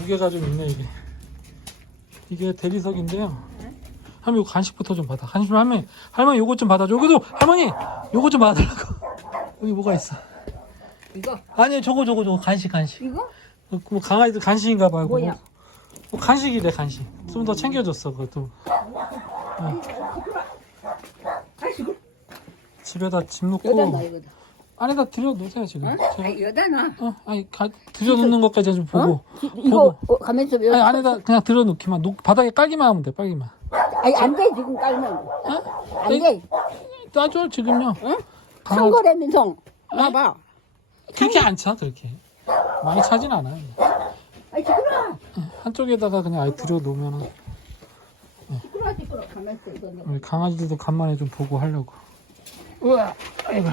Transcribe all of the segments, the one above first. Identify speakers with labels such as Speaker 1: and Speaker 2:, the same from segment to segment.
Speaker 1: 무게가 좀 있네 이게. 이게 대리석인데요. 할머니 이거 간식부터 좀 받아. 간식 좀 할머니. 할머니 요것 좀 받아줘. 여기도 할머니 요것 좀 받아달라고. 여기 뭐가 있어?
Speaker 2: 이거
Speaker 1: 아니 저거 저거 저거 간식 간식.
Speaker 2: 이거
Speaker 1: 뭐 강아지들 간식인가 봐요. 그거.
Speaker 2: 뭐야?
Speaker 1: 뭐 간식이래 간식. 좀 더 챙겨줬어 그것도.
Speaker 2: 아이고
Speaker 1: 집에다
Speaker 2: 놔
Speaker 1: 놓고
Speaker 2: 이거다.
Speaker 1: 안에다 들여 놓으세요 지금.
Speaker 2: 어?
Speaker 1: 제가-
Speaker 2: 아 여다 놔.
Speaker 1: 어, 아니 가, 들여 놓는 것까지 좀 보고.
Speaker 2: 어? 기- 이거 어, 가면서 왜?
Speaker 1: 아니 안에다 그냥 들여 놓기만. 놓, 바닥에 깔기만 하면 돼. 깔기만.
Speaker 2: 아니 안돼 지금 깔면
Speaker 1: 어?
Speaker 2: 안돼.
Speaker 1: 따줘 지금요.
Speaker 2: 응?
Speaker 1: 강아지-
Speaker 2: 상거래면서 봐봐.
Speaker 1: 그렇게 안 차 그렇게. 많이 차진 않아요.
Speaker 2: 아이 시끄러.
Speaker 1: 한쪽에다가 그냥 아예 들여 놓으면은
Speaker 2: 시끄러 시끄러 이거는.
Speaker 1: 우리 강아지들도 간만에 좀 보고 하려고. 우와, 아이고.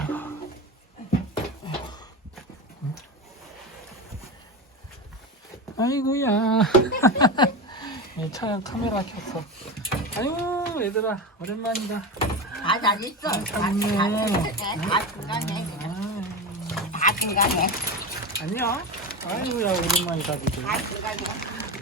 Speaker 1: 아이고야. 이 차량 카메라 켰어. 아이고 얘들아 오랜만이다.
Speaker 2: 다잘 있어.
Speaker 1: 잘 있네.
Speaker 2: 다 중간에 그냥. 다 중간에.
Speaker 1: 안녕. 아이고야 오랜만이다 니들.
Speaker 2: 다 중간에.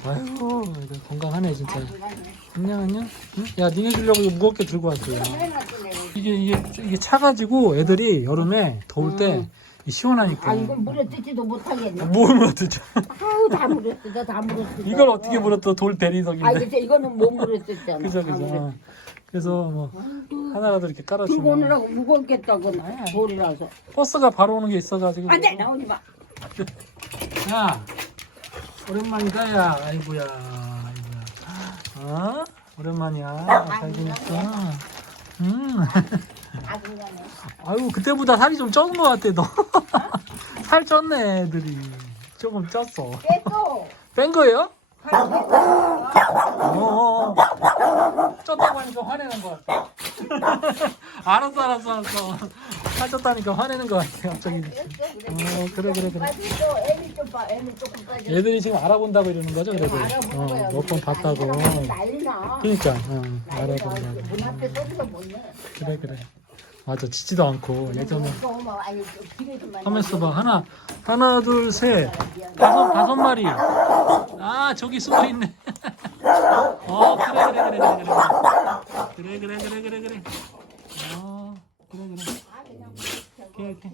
Speaker 1: 아이고 얘들 건강하네 진짜.
Speaker 2: 다 중간에.
Speaker 1: 안녕 안녕. 응? 야 니네 주려고 이거 무겁게 들고 왔어요.
Speaker 2: 해놨길래.
Speaker 1: 이게 이게 이게 차가지고 애들이 여름에 더울 때이 시원하니까.
Speaker 2: 아 이건 물에 뜯지도 못하겠네.
Speaker 1: 뭘 물어뜯죠?
Speaker 2: 아우 다 물었어. 다 물었어.
Speaker 1: 이걸 어떻게 물어뜯어
Speaker 2: 돌아
Speaker 1: 대리석인데.
Speaker 2: 그치 이거는 못 물었었잖아.
Speaker 1: 그죠 그죠. 그래서 뭐 하나라도 이렇게
Speaker 2: 들고
Speaker 1: 깔아주면
Speaker 2: 오느라고 무겁겠다고
Speaker 1: 아니.
Speaker 2: 돌이라서.
Speaker 1: 버스가 바로 오는 게 있어가지고.
Speaker 2: 안돼 나오지 마.
Speaker 1: 야 오랜만이다 야 아이고야 아이고야. 어 오랜만이야 잘 지냈어. 음.
Speaker 2: 다 중간에.
Speaker 1: 아유 그때보다 살이 좀 쪘은 것 같아 너. 살 쪘네 애들이. 조금 쪘어.
Speaker 2: 또.
Speaker 1: 뺀 거예요? 어. 쪘다고 하니까 화내는 것 같아. 알았어, 알았어, 알았어. 살 쪘다니까 화내는 것 같아, 갑자기. 어, 그래, 그래, 그래. 애들이 지금 알아본다고 이러는 거죠, 그래도. 어, 몇 번 봤다고. 그니까, 어,
Speaker 2: 문
Speaker 1: 알아본다고. 그래, 그래. 맞아, 짖지도 않고. 예전에. 가만 있어봐. 하나, 하나, 둘, 셋. 다섯, 다섯 마리. 아, 저기 숨어 있네. 어, 그래, 그래, 그래, 그래, 그래. 그래, 그래, 그래, 그래, 그래. 어, 그래, 그래. കേൾക്കാം